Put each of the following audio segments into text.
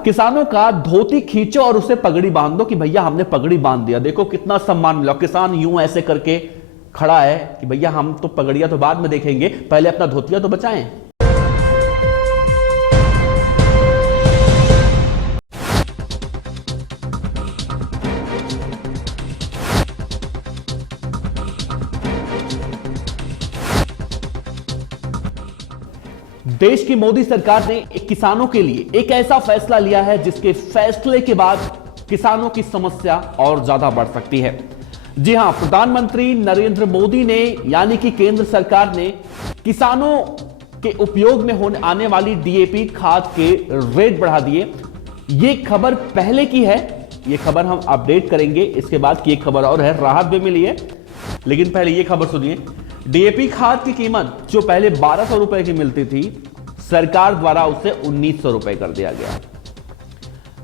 किसानों का धोती खींचो और उसे पगड़ी बांध दो कि भैया हमने पगड़ी बांध दिया, देखो कितना सम्मान मिला। किसान यूं ऐसे करके खड़ा है कि भैया हम तो पगड़िया तो बाद में देखेंगे, पहले अपना धोतिया तो बचाएं। देश की मोदी सरकार ने किसानों के लिए एक ऐसा फैसला लिया है जिसके फैसले के बाद किसानों की समस्या और ज्यादा बढ़ सकती है। जी हां, प्रधानमंत्री नरेंद्र मोदी ने यानी कि केंद्र सरकार ने किसानों के उपयोग में होने आने वाली डीएपी खाद के रेट बढ़ा दिए। यह खबर पहले की है, यह खबर हम अपडेट करेंगे। इसके बाद की एक खबर और है, राहत भी मिली है, लेकिन पहले यह खबर सुनिए। डीएपी खाद की कीमत जो पहले 1200 रुपए की मिलती थी, सरकार द्वारा उसे 1900 रुपए कर दिया गया।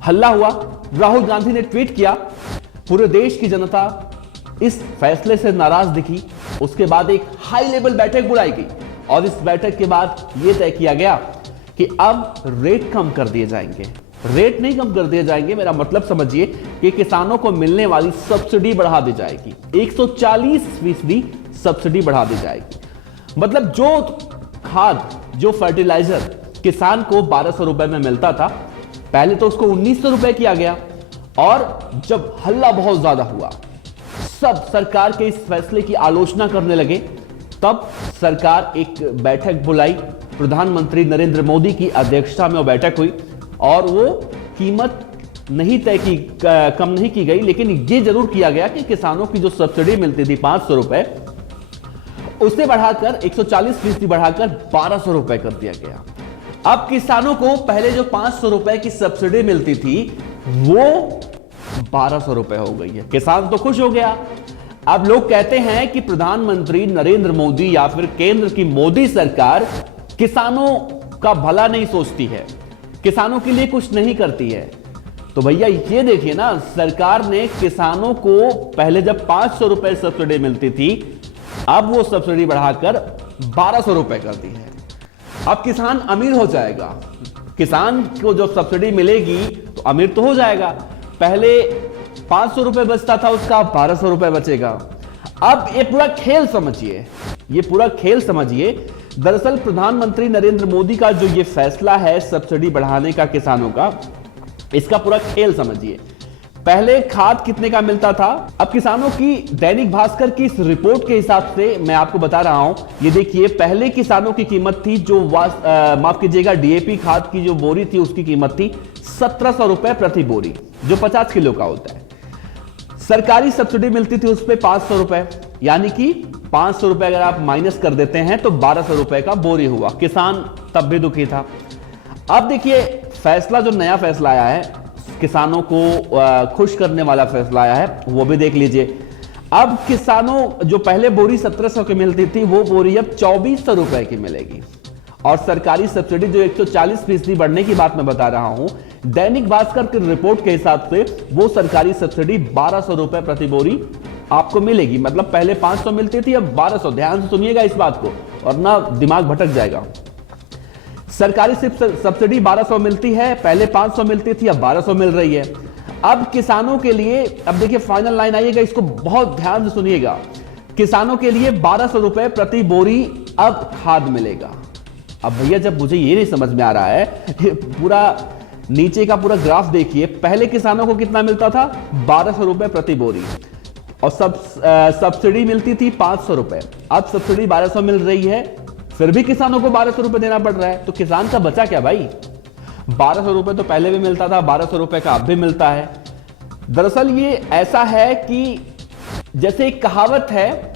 हल्ला हुआ, राहुल गांधी ने ट्वीट किया, पूरे देश की जनता इस फैसले से नाराज दिखी। उसके बाद एक हाई लेवल बैठक बुलाई गई और इस बैठक के बाद यह तय किया गया कि अब रेट कम कर दिए जाएंगे। रेट नहीं कम कर दिए जाएंगे, मेरा मतलब समझिए कि किसानों को मिलने वाली सब्सिडी बढ़ा दी जाएगी। 140% सब्सिडी बढ़ा दी जाएगी। मतलब जो खाद, जो फर्टिलाइजर किसान को 1200 रुपए में मिलता था, पहले तो उसको 1900 रुपए किया गया। और जब हल्ला बहुत ज्यादा हुआ, सब सरकार के इस फैसले की आलोचना करने लगे, तब सरकार एक बैठक बुलाई। प्रधानमंत्री नरेंद्र मोदी की अध्यक्षता में वो बैठक हुई और वो कीमत नहीं तय की, कम नहीं की गई, लेकिन ये जरूर किया गया कि किसानों की जो सब्सिडी मिलती थी 500 रुपए, उसे बढ़ाकर 140% बढ़ाकर 1200 रुपए कर दिया गया। अब किसानों को पहले जो 500 रुपए की सब्सिडी मिलती थी वो 1200 रुपए हो गई है। किसान तो खुश हो गया। अब लोग कहते हैं कि प्रधानमंत्री नरेंद्र मोदी या फिर केंद्र की मोदी सरकार किसानों का भला नहीं सोचती है, किसानों के लिए कुछ नहीं करती है। तो भैया ये देखिए ना, सरकार ने किसानों को पहले जब 500 रुपए सब्सिडी मिलती थी, अब वो सब्सिडी बढ़ाकर 1200 रुपए कर दी है। अब किसान अमीर हो जाएगा। किसान को जब सब्सिडी मिलेगी तो अमीर तो हो जाएगा। पहले 500 रुपए बचता था उसका, 1200 रुपए बचेगा। अब ये पूरा खेल समझिए, ये पूरा खेल समझिए। दरअसल प्रधानमंत्री नरेंद्र मोदी का जो ये फैसला है सब्सिडी बढ़ाने का किसानों का, इसका पूरा खेल समझिए। पहले खाद कितने का मिलता था, अब किसानों की दैनिक भास्कर की इस रिपोर्ट के हिसाब से मैं आपको बता रहा हूं। ये देखिए, पहले किसानों की कीमत थी जो माफ कीजिएगा, डीएपी खाद की जो बोरी थी उसकी कीमत थी 1700 रुपए प्रति बोरी, जो 50 किलो का होता है। सरकारी सब्सिडी मिलती थी उस पर 500 रुपए, यानी कि 500 रुपए अगर आप माइनस कर देते हैं तो 1200 रुपए का बोरी हुआ। किसान तब भी दुखी था। अब देखिए फैसला, जो नया फैसला आया है, किसानों को खुश करने वाला फैसला आया है, वो भी देख लीजिए। अब किसानों जो पहले बोरी 1700 की मिलती थी, वो बोरी अब 2400 रुपए की मिलेगी। और सरकारी सब्सिडी जो 140% बढ़ने की बात मैं बता रहा हूं, दैनिक भास्कर की रिपोर्ट के हिसाब से वो सरकारी सब्सिडी 1200 रुपए प्रति बोरी आपको मिलेगी। मतलब पहले 500 मिलती थी, अब 1200। ध्यान से सुनिएगा इस बात को, और ना दिमाग भटक जाएगा। सरकारी सब्सिडी 1200 मिलती है, पहले 500 मिलती थी, अब 1200 मिल रही है। अब किसानों के लिए, अब देखिए फाइनल लाइन आइएगा, इसको बहुत ध्यान से सुनिएगा। किसानों के लिए 1200 रुपए प्रति बोरी अब खाद मिलेगा। अब भैया जब मुझे ये नहीं समझ में आ रहा है, पूरा नीचे का पूरा ग्राफ देखिए। पहले किसानों को कितना मिलता था, 1200 रुपए प्रति बोरी, और सब्सिडी मिलती थी 500 रुपए। अब सब्सिडी 1200 मिल रही है, फिर भी किसानों को 1200 रुपए देना पड़ रहा है। तो किसान का बचा क्या भाई? 1200 रुपए तो पहले भी मिलता था, 1200 रुपए का अब भी मिलता है। दरअसल ये ऐसा है कि जैसे एक कहावत है,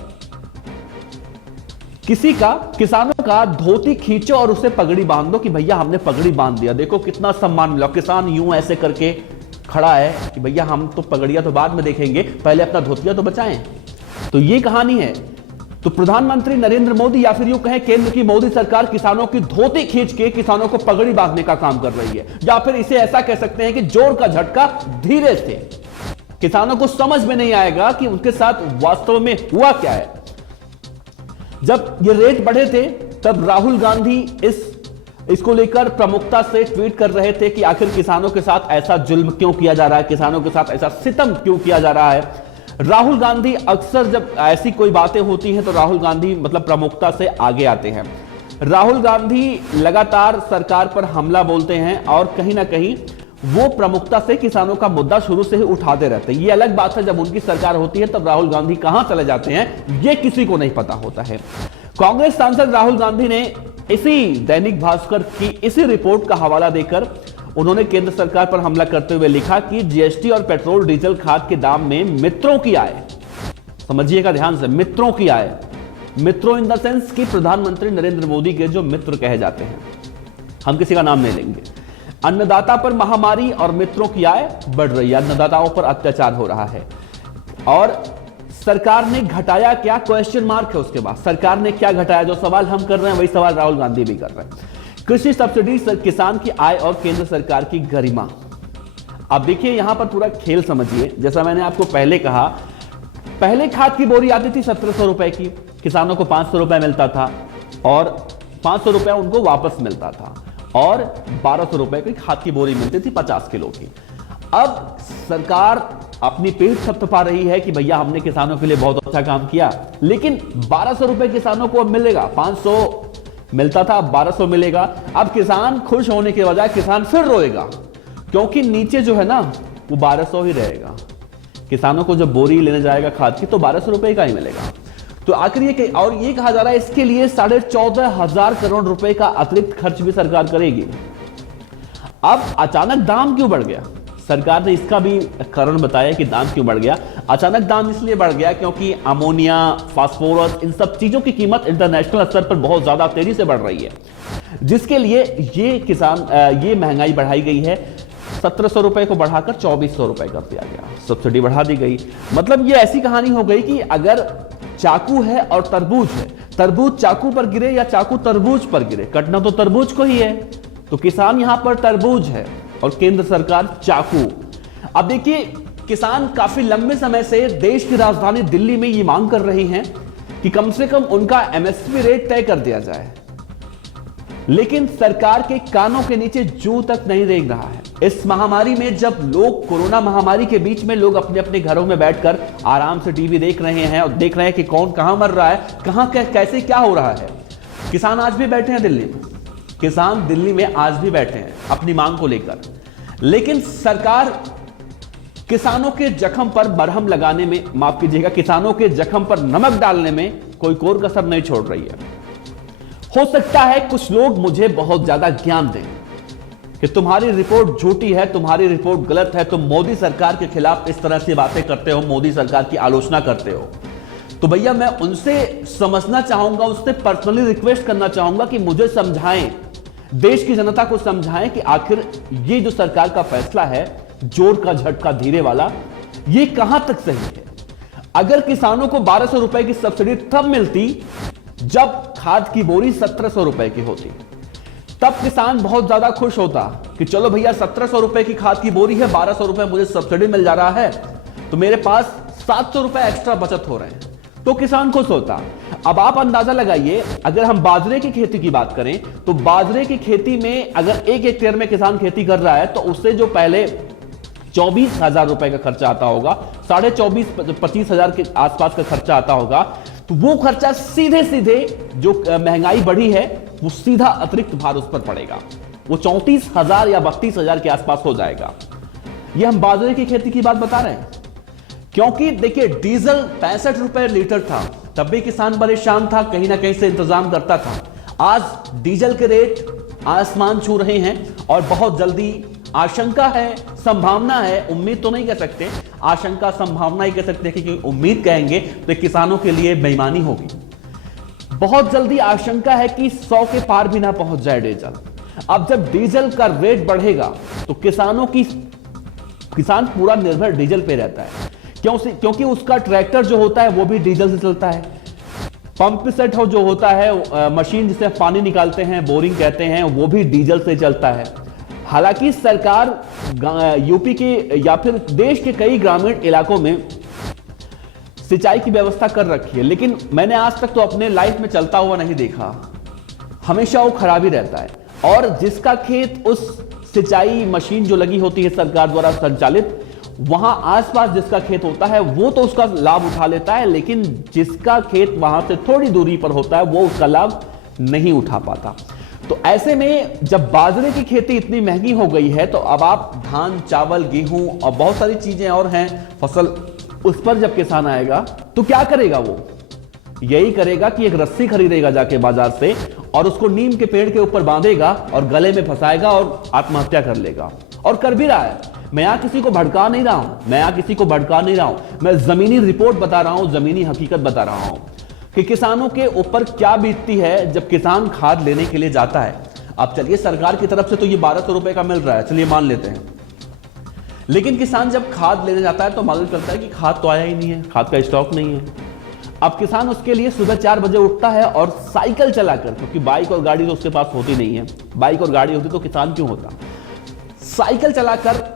किसानों का धोती खींचो और उसे पगड़ी बांध दो कि भैया हमने पगड़ी बांध दिया, देखो कितना सम्मान मिला। किसान यूं ऐसे करके खड़ा है कि भैया हम तो पगड़िया तो बाद में देखेंगे, पहले अपना धोतिया तो बचाएं। तो ये कहानी है। तो प्रधानमंत्री नरेंद्र मोदी या फिर यूं कहें केंद्र की मोदी सरकार किसानों की धोती खींच के किसानों को पगड़ी बांधने का काम कर रही है, या फिर इसे ऐसा कह सकते हैं कि जोर का झटका धीरे से। किसानों को समझ में नहीं आएगा कि उनके साथ वास्तव में हुआ क्या है। जब ये रेट बढ़े थे तब राहुल गांधी इस इसको लेकर प्रमुखता से ट्वीट कर रहे थे कि आखिर किसानों के साथ ऐसा जुल्म क्यों किया जा रहा है, किसानों के साथ ऐसा सितम क्यों किया जा रहा है। राहुल गांधी अक्सर जब ऐसी कोई बातें होती हैं तो राहुल गांधी मतलब प्रमुखता से आगे आते हैं। राहुल गांधी लगातार सरकार पर हमला बोलते हैं और कहीं ना कहीं वो प्रमुखता से किसानों का मुद्दा शुरू से ही उठाते रहते हैं। ये अलग बात है जब उनकी सरकार होती है तब राहुल गांधी कहां चले जाते हैं ये किसी को नहीं पता होता है। कांग्रेस सांसद राहुल गांधी ने इसी दैनिक भास्कर की इसी रिपोर्ट का हवाला देकर उन्होंने केंद्र सरकार पर हमला करते हुए लिखा कि जीएसटी और पेट्रोल डीजल खाद के दाम में मित्रों की आय, समझिएगा ध्यान से, मित्रों की आय, मित्रों इन द सेंस कि प्रधानमंत्री नरेंद्र मोदी के जो मित्र कहे जाते हैं, हम किसी का नाम नहीं लेंगे। अन्नदाता पर महामारी और मित्रों की आय बढ़ रही है, अन्नदाताओं पर अत्याचार हो रहा है। और सरकार ने घटाया क्या, क्वेश्चन मार्क है उसके बाद। सरकार ने क्या घटाया, जो सवाल हम कर रहे हैं वही सवाल राहुल गांधी भी कर रहे हैं। कृषि सब्सिडी, किसान की आय और केंद्र सरकार की गरिमा। अब देखिए यहां पर पूरा खेल समझिए। जैसा मैंने आपको पहले कहा, पहले खाद की बोरी आती थी 1700 रुपए की, किसानों को 500 रुपए मिलता था और 500 रुपए उनको वापस मिलता था और 1200 रुपए की खाद की बोरी मिलती थी 50 किलो की। अब सरकार अपनी पीठ थपथपा रही है कि भैया हमने किसानों के लिए बहुत अच्छा काम किया, लेकिन 1200 रुपए किसानों को अब मिलेगा, 500 मिलता था अब 1200 मिलेगा। अब किसान खुश होने के बजाय किसान फिर रोएगा, क्योंकि नीचे जो है ना वो 1200 ही रहेगा। किसानों को जब बोरी लेने जाएगा खाद की तो 1200 रुपए का ही मिलेगा। तो आखिर ये और ये कहा जा रहा है इसके लिए 14,500 करोड़ रुपए का अतिरिक्त खर्च भी सरकार करेगी। अब अचानक दाम क्यों बढ़ गया, सरकार ने इसका भी कारण बताया कि दाम क्यों बढ़ गया। अचानक दाम इसलिए बढ़ गया क्योंकि अमोनिया, फास्फोरस, इन सब चीजों की कीमत इंटरनेशनल स्तर पर बहुत ज्यादा तेजी से बढ़ रही है, जिसके लिए ये महंगाई बढ़ाई गई है। 1700 रुपए को बढ़ाकर 2400 रुपए कर दिया गया, सब्सिडी बढ़ा दी गई। मतलब ये ऐसी कहानी हो गई कि अगर चाकू है और तरबूज है, तरबूज चाकू पर गिरे या चाकू तरबूज पर गिरे, कटना तो तरबूज को ही है। तो किसान यहां पर तरबूज है और केंद्र सरकार चाकू। अब देखिए किसान काफी लंबे समय से देश की राजधानी दिल्ली में ये मांग कर रही हैं कि कम से कम उनका एमएसपी रेट तय कर दिया जाए, लेकिन सरकार के कानों के नीचे जूं तक नहीं रेंग रहा है। इस महामारी में जब लोग, कोरोना महामारी के बीच में लोग अपने अपने घरों में बैठकर आराम से टीवी देख रहे हैं और देख रहे हैं कि कौन कहां मर रहा है, कहां कैसे क्या हो रहा है। किसान आज भी बैठे हैं दिल्ली में, किसान दिल्ली में आज भी बैठे हैं अपनी मांग को लेकर, लेकिन सरकार किसानों के जख्म पर मरहम लगाने में, माफ कीजिएगा, किसानों के जख्म पर नमक डालने में कोई कोर कसर नहीं छोड़ रही है। हो सकता है कुछ लोग मुझे बहुत ज्यादा ज्ञान दें कि तुम्हारी रिपोर्ट झूठी है, तुम्हारी रिपोर्ट गलत है, तुम मोदी सरकार के खिलाफ इस तरह से बातें करते हो, मोदी सरकार की आलोचना करते हो। तो भैया मैं उनसे समझना चाहूंगा, उससे पर्सनली रिक्वेस्ट करना चाहूंगा कि मुझे समझाएं, देश की जनता को समझाएं कि आखिर ये जो सरकार का फैसला है, जोर का झटका धीरे वाला, ये कहां तक सही है। अगर किसानों को 1200 रुपए की सब्सिडी तब मिलती जब खाद की बोरी 1700 रुपए की होती, तब किसान बहुत ज्यादा खुश होता कि चलो भैया 1700 रुपए की खाद की बोरी है, 1200 रुपए मुझे सब्सिडी मिल जा रहा है, तो मेरे पास 700 रुपए एक्स्ट्रा बचत हो रहे हैं, तो किसान खुश होता। अब आप अंदाजा लगाइए, अगर हम बाजरे की खेती की बात करें तो बाजरे की खेती में अगर 1 हेक्टेयर में किसान खेती कर रहा है तो उससे जो पहले 24,000 रुपए का खर्चा आता होगा, 24,000-25,000 के आसपास का खर्चा आता होगा, तो वो खर्चा सीधे सीधे जो महंगाई बढ़ी है वो सीधा अतिरिक्त भार उस पर पड़ेगा, वो 34,000 या 32,000 के आसपास हो जाएगा। ये हम बाजरे की खेती की बात बता रहे हैं, क्योंकि देखिए डीजल 65 रुपए लीटर था, तब भी किसान परेशान था, कहीं ना कहीं से इंतजाम करता था। आज डीजल के रेट आसमान छू रहे हैं और बहुत जल्दी आशंका है, संभावना है, उम्मीद तो नहीं कह सकते, आशंका संभावना ही कह सकते हैं, क्योंकि उम्मीद कहेंगे तो किसानों के लिए बेईमानी होगी। बहुत जल्दी आशंका है कि 100 के पार भी ना पहुंच जाए डीजल। अब जब डीजल का रेट बढ़ेगा तो किसान पूरा निर्भर डीजल पे रहता है, क्योंकि उसका ट्रैक्टर जो होता है वो भी डीजल से चलता है, पंप सेट हो जो होता है, मशीन जिसे पानी निकालते हैं, बोरिंग कहते हैं, वो भी डीजल से चलता है। हालांकि सरकार यूपी के या फिर देश के कई ग्रामीण इलाकों में सिंचाई की व्यवस्था कर रखी है, लेकिन मैंने आज तक तो अपने लाइफ में चलता हुआ नहीं देखा, हमेशा वो खराब ही रहता है। और जिसका खेत उस सिंचाई मशीन जो लगी होती है सरकार द्वारा संचालित, वहां आसपास जिसका खेत होता है वो तो उसका लाभ उठा लेता है, लेकिन जिसका खेत वहां से थोड़ी दूरी पर होता है वो उसका लाभ नहीं उठा पाता। तो ऐसे में जब बाजरे की खेती इतनी महंगी हो गई है, तो अब आप धान, चावल, गेहूं और बहुत सारी चीजें और हैं फसल, उस पर जब किसान आएगा तो क्या करेगा? वो यही करेगा कि एक रस्सी खरीदेगा जाके बाजार से और उसको नीम के पेड़ के ऊपर बांधेगा और गले में फंसाएगा और आत्महत्या कर लेगा। और कर भी रहा है। मैं यहां किसी को भड़का नहीं रहा हूं, मैं जमीनी रिपोर्ट बता रहा हूं, जमीनी हकीकत बता रहा हूं कि किसानों के ऊपर क्या बीतती है जब किसान खाद लेने के लिए जाता है। अब चलिए, सरकार की तरफ से तो ये 1200 रुपए का मिल रहा है, चलिए मान लेते हैं, लेकिन किसान जब खाद लेने जाता है तो मालूम चलता है कि खाद तो आया ही नहीं है, खाद का स्टॉक नहीं है। अब किसान उसके लिए सुबह 4 बजे उठता है और साइकिल चलाकर, क्योंकि बाइक और गाड़ी तो उसके पास होती नहीं है, बाइक और गाड़ी होती तो किसान क्यों होता, साइकिल चलाकर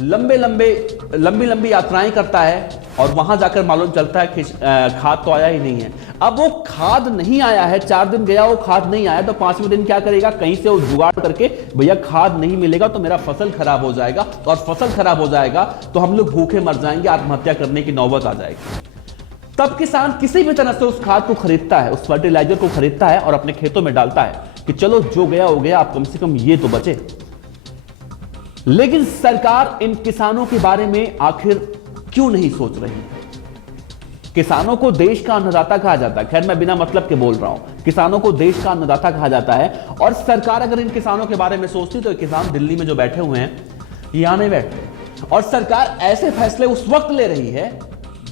लंबी लंबी यात्राएं करता है और वहां जाकर मालूम चलता है कि खाद तो आया ही नहीं है। अब वो खाद नहीं आया है, 4 दिन गया वो खाद नहीं आया, तो 5वें दिन क्या करेगा? कहीं से वो जुगाड़ करके, भैया खाद नहीं मिलेगा तो मेरा फसल खराब हो जाएगा, और फसल खराब हो जाएगा तो हम लोग भूखे मर जाएंगे, आत्महत्या करने की नौबत आ जाएगी। तब किसान किसी भी तरह से उस खाद को खरीदता है, उस फर्टिलाइजर को खरीदता है और अपने खेतों में डालता है कि चलो जो गया हो गया, आप कम से कम ये तो बचे। लेकिन सरकार इन किसानों के बारे में आखिर क्यों नहीं सोच रही है? किसानों को देश का अन्नदाता कहा जाता है, खैर मैं बिना मतलब के बोल रहा हूं, किसानों को देश का अन्नदाता कहा जाता है, और सरकार अगर इन किसानों के बारे में सोचती तो किसान दिल्ली में जो बैठे हुए हैं यहां नहीं बैठते। और सरकार ऐसे फैसले उस वक्त ले रही है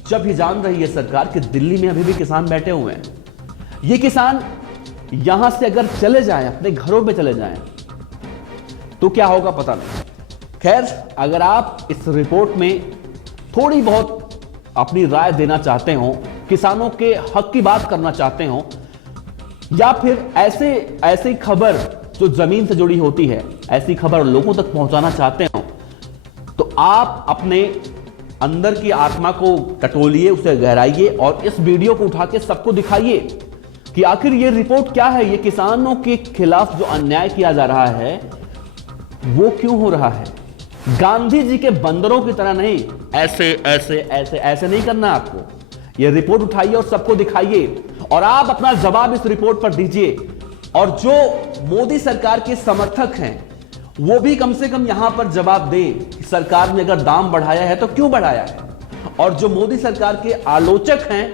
जब ही जान रही है सरकार कि दिल्ली में अभी भी किसान बैठे हुए हैं। ये किसान यहां से अगर चले जाएं, अपने घरों में चले जाएं, तो क्या होगा पता नहीं। खैर, अगर आप इस रिपोर्ट में थोड़ी बहुत अपनी राय देना चाहते हो, किसानों के हक की बात करना चाहते हो, या फिर ऐसी खबर जो जमीन से जुड़ी होती है, ऐसी खबर लोगों तक पहुंचाना चाहते हो, तो आप अपने अंदर की आत्मा को टटोलिए, उसे गहराइए और इस वीडियो को उठा के सबको दिखाइए कि आखिर ये रिपोर्ट क्या है, ये किसानों के खिलाफ जो अन्याय किया जा रहा है वो क्यों हो रहा है। गांधी जी के बंदरों की तरह नहीं, ऐसे नहीं करना आपको। ये रिपोर्ट उठाइए और सबको दिखाइए, और आप अपना जवाब इस रिपोर्ट पर दीजिए। और जो मोदी सरकार के समर्थक हैं वो भी कम से कम यहां पर जवाब दें कि सरकार ने अगर दाम बढ़ाया है तो क्यों बढ़ाया है। और जो मोदी सरकार के आलोचक हैं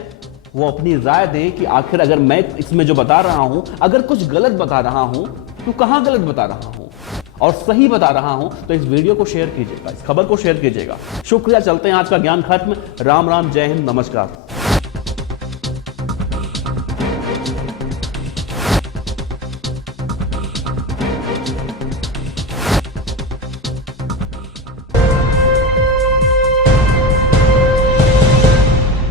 वो अपनी राय दें कि आखिर अगर मैं इसमें जो बता रहा हूं, अगर कुछ गलत बता रहा हूं तो कहां गलत बता रहा हूं, और सही बता रहा हूं तो इस वीडियो को शेयर कीजिएगा, इस खबर को शेयर कीजिएगा। शुक्रिया, चलते हैं, आज का ज्ञान खत्म। राम राम, जय हिंद, नमस्कार।